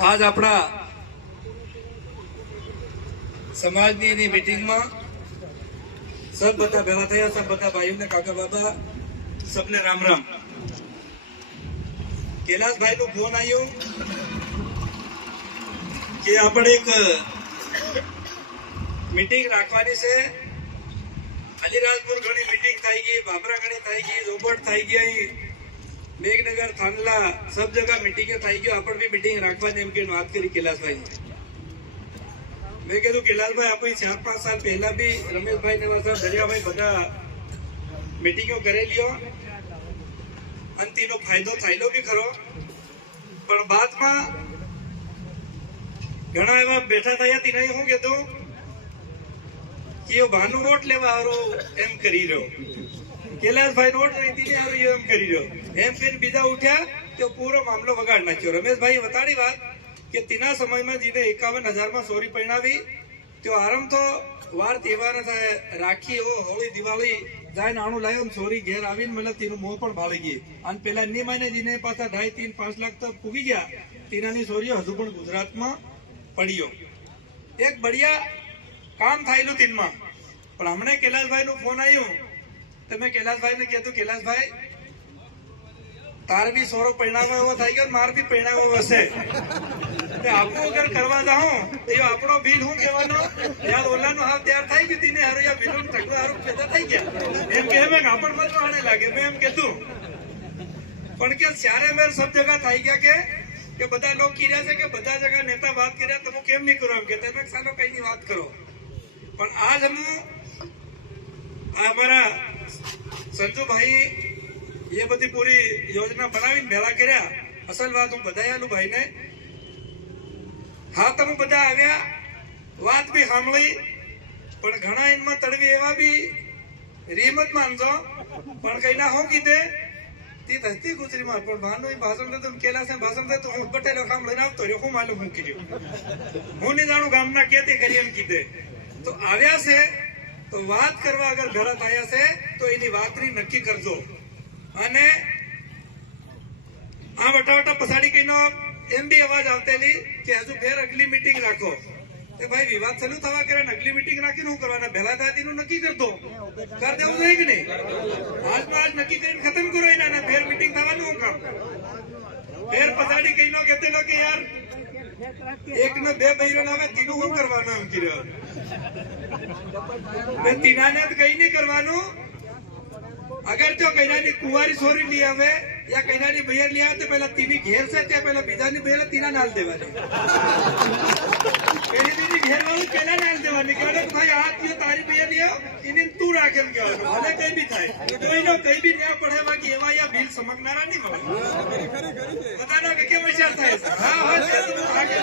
आज अपना समाजनी मीटिंग में सब बता भेला थया, सब बता भाईओ ने काका बाबा सबने राम राम। कैलाश भाई नो फोन आयो कि આપણે એક મીટિંગ રાખવાની છે। અલીરાજપુર ઘણી મીટિંગ થઈ ગઈ, બાબરા ઘણી થઈ ગઈ, રોબોટ થઈ ગઈ, મેઘનગર થાનલા सब जगह मीटिंग થઈ ગઈ। આપણે भी मीटिंग રાખવાની એમ કે વાત કરી कैलाश भाई। मैं कहूँ कैलाश भाई आप 4-5 साल पहला भी रमेश भाई ने दरिया भाई बता मीटिंगों करे लियो अंतिनो फायदो थायलो भी खरो, पर बाद में घणा एवा बैठा था तीन हूँ कहतो कि भानु वोट लेवा हारो एम करी रहो, कैलाश भाई वोट नहीं थी हारो एम करी रहो एम फिर बीजा उठ्या तो पूरा मामलो बगाड़ नाख्यो। रमेश भाई बताड़ी बात कि तीना समय में जीने 51,000 में सोरी परिणावी तो आरंभ तो वार तहेवार राखी हो होली दिवाળી जाए नाणु लायो सोरी घेर आवीने मतलब तीनु मोह पण भाळी गई अने पेला नी महीने जीने पाछा 2.5-3-5 लाख तो पूगी गया। तीनानी सोरीओ हजू पण गुजरात में पड़ियो। एक बढ़िया काम थायलू तीन में पण हमने कैलाश भाई नो फोन आयो तो मैं कैलाश भाई ने कहतो कैलाश भाई तार भी सोरो परिणाम एवो थाई गयो, मार भी परिणाम एवो हशे। आपको अगर करवा जाओ तो आपनो बिल हूं कहेवानो यार ओलानो हाथ तैयार थाई गयो तीने हारो या बिल टकवा हारो पैदा થઈ ગયા એમ કે મે કાપડ મત આને લાગે मैं एम कहतू पण के सारे मेर सब जगह थाई गया के બધા लोग कीर्या છે કે બધા जगह नेता बात કર્યા તો કેમ नहीं करो एम कहते मैं सालो कई नहीं बात करो। पण आज हम हमारा संजू भाई ये बड़ी पूरी योजना बनावी भेला कर्या। असल बात हूँ बधायालू भाई ने हाँ तब बधा आव्या बात भी सांभळी पण घणा इनमां तळवी एवा भी रिमत मानजो पण कई ना हो कीधे ती धरती गुजरी में पण भानु भाषण दे तो कैलाश भाषण दे तो हूँ पटेलो काम लईने आवतो रह्यो हूँ मालूम हूँ कीधुं हूँ नहीं जाणुं गामना केते करी एम कीधे तो आव्या छे तो बात करवा अगर घरात आया छे तो एनी वातनी नक्की करजो अने आ वटा पछाड़ी कईनो एम भी अवाज आवतेली कि हजू फेर अगली मीटिंग राखो ते भाई विवाद चालू थवा करे अगली मीटिंग राखी नु करवाना भेला थाती नु नक्की कर दो कर देवुं जोईए के नहीं। आज में आज नक्की करीने खत्म करो एना ने फेर मीटिंग थवानुं काम फेर पछाड़ी कईनो कहेतेलो कि यार एक ने बे बहिरो लावे तीनु हुं करवानो एम कीधुं मैं तीनाने कई नहीं करवानुं। अगर जो कईनानी कुंवारी सोरी ली आवे या कईनानी बहर ली आवे तो पहला तीनी घेर से त्या पहला बीजानी बहर तीना नाल देवानी पहली बीजी घेर वाली पहला नाल देवानी कहने भाई आज यो तारी बहर लियो इने तू राखेम कहवानुं भले कई भी थाय कोईनो कई भी न्या पड़े बाकी एवा या बिल समकनारा नहीं मळे बतानो के केम विचार थाय। हां हां आगे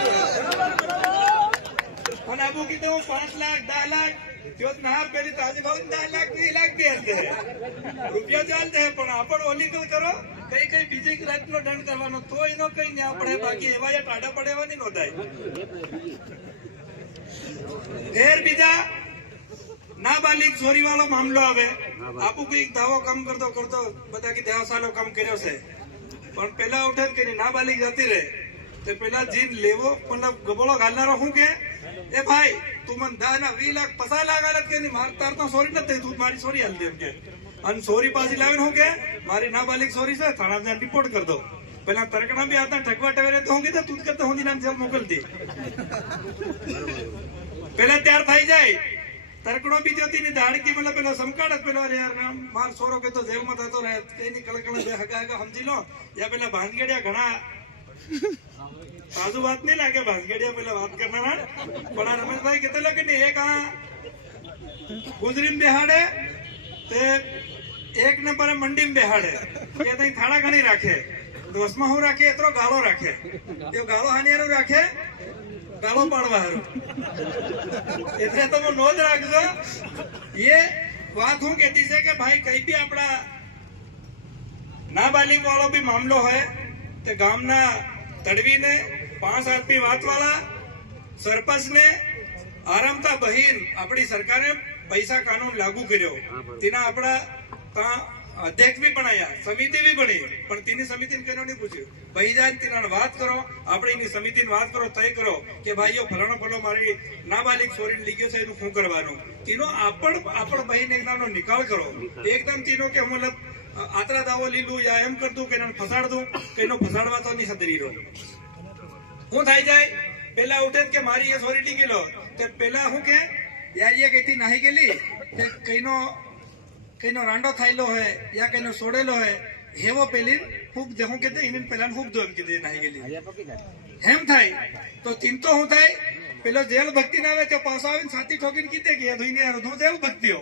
અને આબુ કીધું 5 લાખ 10 લાખ જો ના પેલી તાજી ભાવ 10 લાખ 2 લાખ દે દે રૂપિયા ચાલતે પણ આપણ ઓલીગલ કરો કઈ કઈ બીજી રાતનો દંડ કરવાનો તો એનો કઈ ના પડે બાકી એવા या ટાડા પડેવાની નો થાય। ફેર બીજા નાબાલિગ ચોરી વાળો મામલો આવે આપુ કઈ દાવો કામ કરતો કરતો બધા કે 10 સાલો કામ કર્યો છે પણ પેલા ઉઠે કે નાબાલિગ જતી રહે तो पेला जीन लेवो मतलब गबोळो घालनारो हूं के ए भाई तू मन 10 ना 20 लाख 50 लाख आलत के मार तार तो सोरी न तू मारी सोरी हल दे के अन सोरी पासी लावेन हो के मारी नाबालिग सोरी से थाना में रिपोर्ट कर दो। पेला तरकणा भी आता ठगवा टवेरे तो होंगे तो तू करते होंदी नाम जेल मोकल दी पेला तैयार थाई जाए तरकणो भी जोती ने धाड़की मतलब पेलो समकाड़त पेलो यार मार सोरो के तो जेल में थतो रहे कई नहीं कलकल दे हगा हगा समझी लो या पेला भांगेड़िया घणा आजू बात नहीं लागे भांगेड़िया पेला बात करना ना बड़ा रमेश भाई कहते लगे नहीं एक गुजरी में बेहाड़े ते एक ने पर मंडी में बेहाड़े कहते थाड़ा घणी राखे दोस्त में हूँ राखे इतरो गालो राखे जो गालो हानियारो राखे गालो पाड़वा हारो इतने तो वो नोंध राखजो। ये बात हूँ कहती से कि भाई कहीं भी अपना नाबालिग वालों भी मामलो है तो गामना तड़वी ने 5 आदमी वात वाला सरपंच ने आरामता बहीन अपनी सरकारे पैसा कानून लागू कर्यो तीना अपना अध्यक्ष भी बनाया, समिति भी बनी, पर तीनी समिति ने नहीं पूछ्યું भाई जान तीना बात करो, આપણે એની સમિતિની વાત કરો, તય કરો કે ભાઈઓ ફલાણો ફલો મારી નાબાલિગ છોરીને લીગ્યો છે એનું શું કરવાનું, તીનો આપણ ભાઈને એકદમનો નિકાલ કરો, એકદમ તીનો કે મતલબ આતરા દાવો લીલું યા એમ કર દઉં કે એને ફસાડ દઉં કે એનો ફસાડવા તો નહીં સદરી રહ્યો. શું થાય જાય પેલા ઉઠે કે મારી એ છોરી લીગી લો તે પેલા શું કે યાર એ કઈથી નાહી ગયેલી કે કઈનો રાંડો થાયલો હોય યા કઈનો સોડેલો હોય હેવો પેલી ફૂક હું કે એને પેલા ફૂક દો એમ કીધે નાહી ગયેલી એમ થાય તો ચિંતો શું થાય પેલો જેલ ભક્તિ ના આવે તો પાછો આવીને છાતી ઠોકીને કીધે કે ધોઈને હું જેલ ભક્તિ હો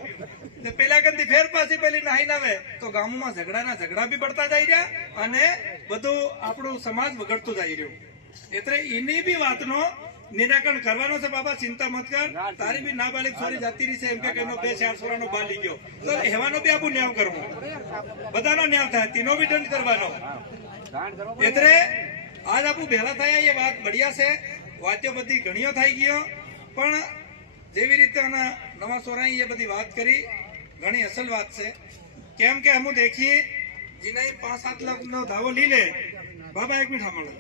પેલા કરતી ફેર પાછી પેલી નાહી ના આવે તો ગામમાં ઝઘડા બી પડતા જાય રહ્યા અને બધું આપણું સમાજ બગડતું જાય રહ્યું. એટલે એની બી વાતનો નિરાકરણ કરવાનો છે. બાબા ચિંતા મત કર, તારી બી નાબાલિગ છોરી જાતી રહી છે એમ કે એનો 2-4 છોરાનો બાલ લઈ ગયો તો એવાનો બી આપણું ન્યાય કરવું, બધાનો ન્યાય થાય, તેનો બી દંડ કરવાનો. એટલે આજ આપણું ભેળા થયા એ વાત બઢિયા છે, વાતો બધી ઘણીઓ થઈ ગયો, પણ જેવી રીતે નવા સોરાઈ એ બધી વાત કરી ઘણી અસલ વાત છે. કેમ કે હમ દેખીએ जिन्हें 5-7 लाख નો દાવો લી લે, બાબા એક મિનિટ સાંભળો,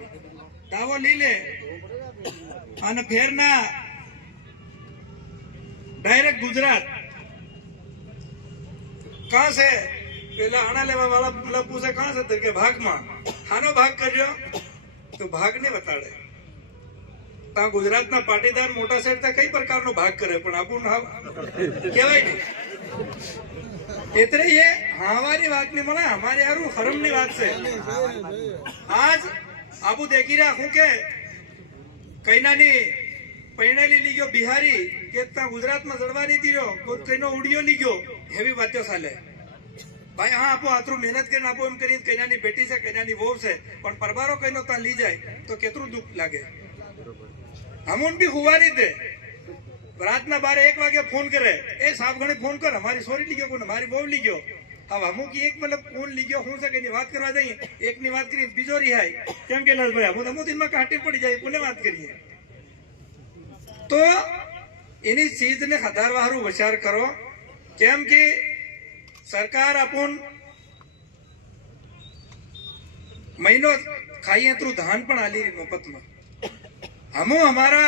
દાવો લી લે અને ફેરના डायरेक्ट गुजरात कहां से पहला आना लेवा वाला मतलब पूछे कहां से तो के भाग में हानो भाग कर्यो तो भाग नहीं बताड़े ता गुजरात ना पाटीदार मोटा सेठ ता कई प्रकार नो भाग करे पण आपू केवाय नहीं એટલે ये हमारी बात नहीं मला हमारे यारू हरम ની વાત છે. आज आपू देखी रहा हूं के કઈનાની પૈણેલી લીગ્યો બિહારી કે તા ગુજરાતમાં જડવાની દીરો કઈનો ઉડિયો લીગ્યો એવી વાતો ચાલે. ભાઈ હા આપો આટલું મહેનત કરીને આપો એમ કરીને કઈનાની બેટી છે કઈનાની વહુ છે પણ પરબારો કઈનો તા લઈ જાય તો કેટલું દુઃખ લાગે. હમુન બી હુવારી દે રાતના 12-1 વાગે ફોન કરે એ સાહેબ ઘણી ફોન કર અમારી સોરી લીગ્યો કોને મારી વહુ લીગ્યો. હવે અમુક એક મતલબ ફોન લીગ્યો શું છે કે એની વાત કરવા જઈએ એકની વાત કરી બીજો રિહાય કેમ કે લાલભાઈ અમુક અમુક દિનમાં કાઢી પડી જાય કોને વાત કરીએ તો એની ચીજને વધારવા હારું વિચાર કરો. કેમ કે સરકાર આપણ મહિનો ખાઈએ એટલું ધાન પણ આલી મફતમાં. હમો અમારા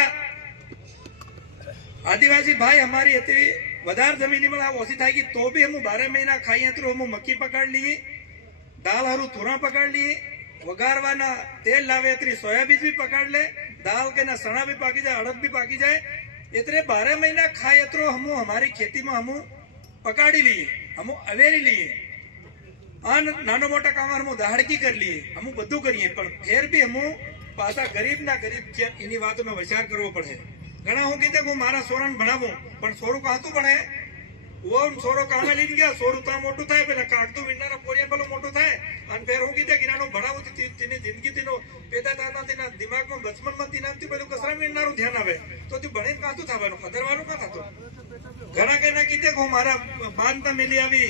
आदिवासी भाई हमारी इतनी वधार जमीनी में ओसी थाई तो भी हम 12 महीना खाई तो हम मक्की पकड़ लिए, दाल हरू थोड़ा पकड़ लिए, वगारवाना तेल लावे इतनी सोयाबीन भी पकड़ ले, दाल के ना सना भी पाकी जाए अड़द भी पाकी जाए. इतने 12 महीना खाए तो हम हमारी खेती में हम पकड़ी लिए, हम अवेरी लिए और नानो मोटा काम हम दहाड़की कर लिए, हम बधु करिए पर फिर भी हम पासा गरीब ना गरीब इन्हीं बातों में विचार करવો પડે. घना हूँ कहते हूँ मारा सोरा भणावू पण सोरू कहतु भणे वो सोरो कामे लीन गया सोरू ता मोटू थाय पेला काटतु विन्नारा पोरिया पेलो मोटू थाय अन फेर हूँ कहते गिनानो भणावू तीनी जिंदगी तीनो पेदा दाना तीना दिमाग में बचपन में तीनामथी पेलो कसरा विन्नारू ध्यान आवे तो ती भणे कातु थावानो खदरवानो का थातो. घना कहना कहते हूँ मारा बांधता मेली आवी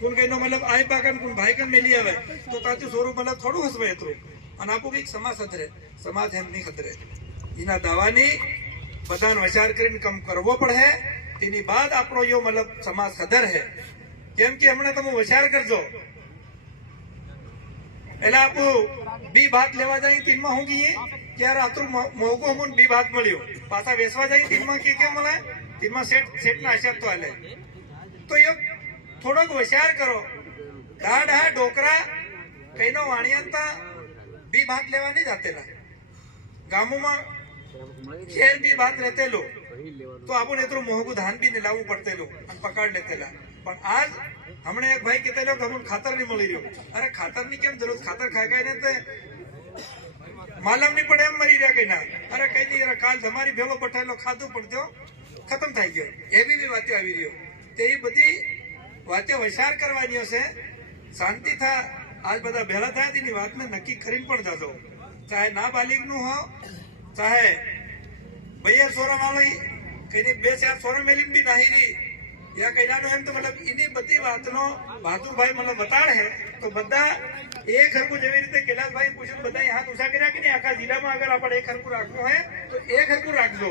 कोण कईनो मतलब आई पाकन कोण भाई कन मेली आवे तो ताती सोरू मतलब थोड़ू हसवे एतरो अन आपो एक समाज खतरे समाज हेम नहीं खतरे इना दावानी बधान विचार કરીને કમ કરવો પડે. તેની બાદ આપણો યો મતલબ સમાજ કદર હે. કેમ કે હમણે તમે વિચાર કરજો એટલે આપો બી ભાત લેવા જાય તીનમાં હું કહીએ કે યાર આટલું મોંઘું અમુન બી ભાત મળ્યો પાછા વેચવા જાય તીનમાં કે મળે તીનમાં સેટના હિસાબ તો હાલે. તો યો થોડોક વિચાર કરો દાડા ડોકરા કઈનો વાણિયાંતા બી ભાત લેવા નહીં જાતેલા ગામોમાં खेर भी बात रहते लो तो आपण इतरो मोहगु धान भी लावू पड़ते लो पकड़ लेते ला. पण आज हमने एक भाई कहते लो हमन खातर नहीं मिली रह्यो. अरे खातर नहीं केम जरूरत खातर खाय खाय ने ते मालूम नहीं पड़े एम मरी रह्या कई ना. अरे कई नहीं अरे काल તમારી ભેગો પઠાયેલો ખાધું પડતો खत्म થઈ ગયો એવી બી વાતો આવી રહ્યો. તે એ બધી વાતો વિચાર કરવાની હશે. શાંતિ થા આજ બધા ભેળા થયા તેની વાતને નક્કી કરીને પણ જાજો ચાહે નાબાલિગ નું હો चाहे भैया सोरा वाली कहीं 2-4 सोरा मेली भी नहीं रही या कहीं ना तो मतलब इन्हीं बती बातों बहादुर भाई मतलब बताड़ है तो बदा एक घर को जेवी रीते कैलाश भाई पूछे बदा यहाँ तुषा कर्या कि नहीं आखा जिला में अगर आप एक घर को राखो है तो एक घर को राख दो.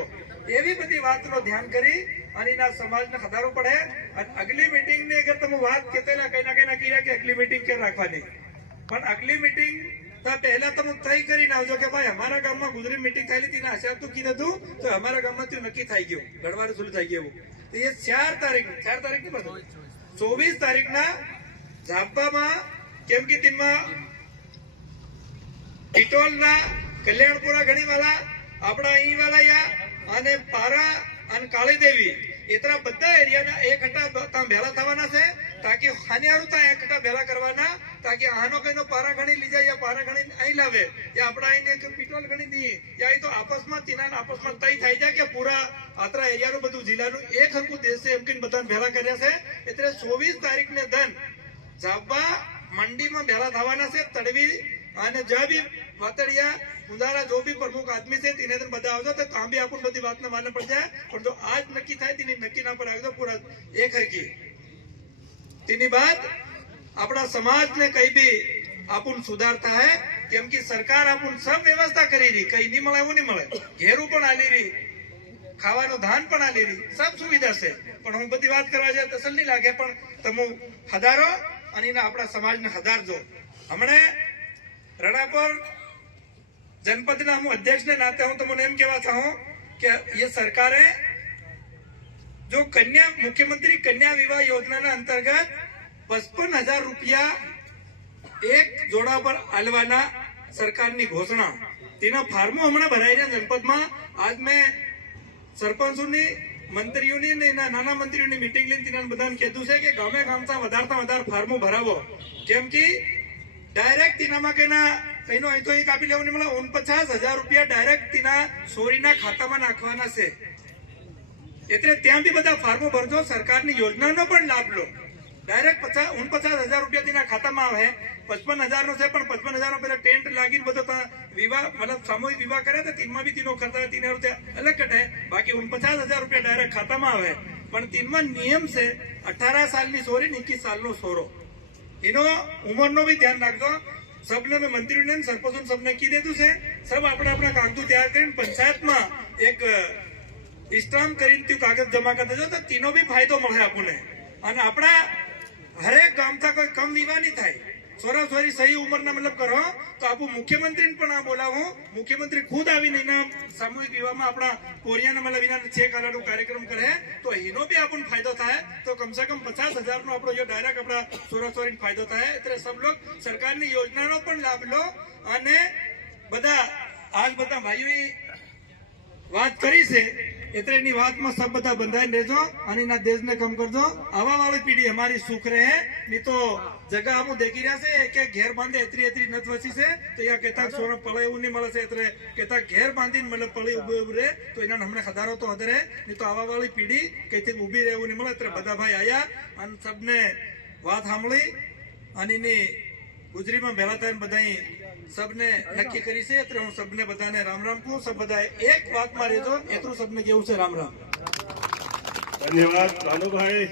एवी बधी बात नो ध्यान करी અને એના સમાજને ખદારો પડે અને અગલી મીટિંગ ની અગર તમે વાત કેતેલા કઈ ના કીધા કે અગલી મીટિંગ કે રાખવાની પણ અગલી મીટિંગ પહેલા તમે તય કરીને આવજો કે ભાઈ અમારા ગામમાં ગુજરી મીટિંગ થયેલી હતી ને આશા તું કીધું હતું તો અમારા ગામમાં તું નક્કી થઈ ગયું ગડવારે સુરુ થઈ ગયું તો એ 4 તારીખ ની બધું 24 તારીખના ઝાપામાં કેમ કે તેમાં પિટોલના કલ્યાણપુરા ઘણીવાલા આપણા અહીં વાલા યા અને પારા અને કાળીદેવી એતરા બધા એરિયાના એકઠા ત્યાં ભેળા થવાના છે તાકી હાનિયારું ત્યાં એકઠા ભેળા કરવાના તાકી આનો કઈનો પારા ઘણી લઈ જાય યા પારા ઘણી અહીં લાવે યા આપણા અહીં પિટોલ ઘણી નહીં યા તો આપસમાં તીના આપસમાં તય થઈ જાય કે પૂરા આતરા એરિયાનું બધું જિલ્લાનું એક હરકું દેશ છે એમ કહીને બધાને ભેળા કર્યા છે એટલે 24 તારીખને ધન ઝાબા મંડીમાં ભેળા થવાના છે તડવી અને જ્યાં બી વાતડિયા ઉંદારા જો બી પ્રમુખ આદમી છે તેને બધા આવજો તો ત્યાં બી આપણને બધી વાતને માને પડ જાય પણ જો આજ નક્કી થાય તેની નક્કી ના પડે આવજો પૂરા એક હરકી તેની બાદ આપણા સમાજને કઈ બી આપણ સુધારતા હે કેમ કે સરકાર આપણ સબ વ્યવસ્થા કરી રહી કઈ નહીં મળે એવું નહીં મળે ઘેરું પણ આલી રહી ખાવાનું ધાન પણ આલી રહી સબ સુવિધા છે પણ હું બધી વાત કરવા જાય તસલ નહીં લાગે પણ તમે હદારો અને એના આપણા સમાજને હદારજો હમણે રણાપર जनपद हम अध्यक्ष ने नाते हूं तो मैं एम कहना चाहूं कि ये सरकारे जो कन्या मुख्यमंत्री कन्या विवाह योजना ना अंतर्गत 55,000 रुपया एक जोड़ा पर आलवाना सरकार की घोषणा तेना फार्मो हमने भराई जनपद में आज मैं सरपंचों ने मंत्रियों ने नाना मंत्रियों ने मीटिंग ली तीन बधाने कीधुं छे के गामे गामता वधारे फार्मो भरावो केम की डायरेक्ट तीनामां केना कईनो અહીં તો એક આપી લેવું નહીં મળે 49,000 રૂપિયા ડાયરેક્ટ તેના સોરીના ખાતામાં નાખવાના છે એટલે ત્યાં બી બધા ફાર્મો ભરજો સરકારની યોજનાનો પણ લાભ લો ડાયરેક્ટ 49,000 રૂપિયા તેના ખાતામાં આવે 55,000 નો છે પણ 55,000 નો પેલા ટેન્ટ લાગીને બધો વિવાહ મતલબ સામૂહિક વિવાહ કરે તો તેમાં બી તેનો ખર્ચ 3,000 રૂપિયા અલગ કટે બાકી 49,000 રૂપિયા ડાયરેક્ટ ખાતામાં આવે પણ તેમાં નિયમ છે 18 સાલની સોરી 21 સાલનો સોરો એનો ઉંમરનો બી ધ્યાન રાખજો सबने में मंत्री ने सरपंच सबने की देतु से सब अपना अपना कागज तैयार कर पंचायत में एक स्टाम्प कर कागज जमा कर देजो तो तीनों भी फायदो मळे आपने અને આપણા હરેક ગામતા કોઈ કમ વિવાહ નહીં થાય સોરા સોરી સહી ઉંમરના મતલબ કરો તો આપું મુખ્યમંત્રીને પણ આ બોલાવું મુખ્યમંત્રી ખુદ આવીને એના સામૂહિક વિવાહમાં આપણા કોરિયાના મતલબ એના 6 કલાકનો કાર્યક્રમ કરે તો એનો બી આપણને ફાયદો થાય તો કમસે કમ 50,000 નો આપણો જો ડાયરેક્ટ આપણા સોરા સોરીને ફાયદો થાય એટલે સબ લોગ સરકારની યોજનાનો પણ લાભ લો અને બધા આજ બધા ભાઈઓએ વાત કરી છે એટલે એની વાતમાં સબ બધા બંધાઈને રહેજો અને એના દેશને કમ કરજો આવા વાળી પીઢી અમારી સુખ રહે નહીં તો જગા આમ દેખી રહ્યા છે કે ઘેર બાંધે એતરી નથ વસી છે તો યા કેતા સોનો પળે એવું નહીં મળે છે એટલે કેતા ઘેર બાંધીને મતલબ પળે ઉભું રહે તો એના હમણાં ખદારો તો હદરે નહીં તો આવા વાળી પીઢી કઈથી ઊભી રહેવું નહીં મળે એટલે બધા ભાઈ આયા અને સબને વાત સાંભળી અને એની ગુજરીમાં ભેળા થઈને બધા सबने नक्की करी से એટલે હું सबने બધાને રામ રામ કહું સબ બધા એક વાતમાં રહેજો એટલું सबने કેવું છે રામ રામ ધન્યવાદ ભાનુભાઈ।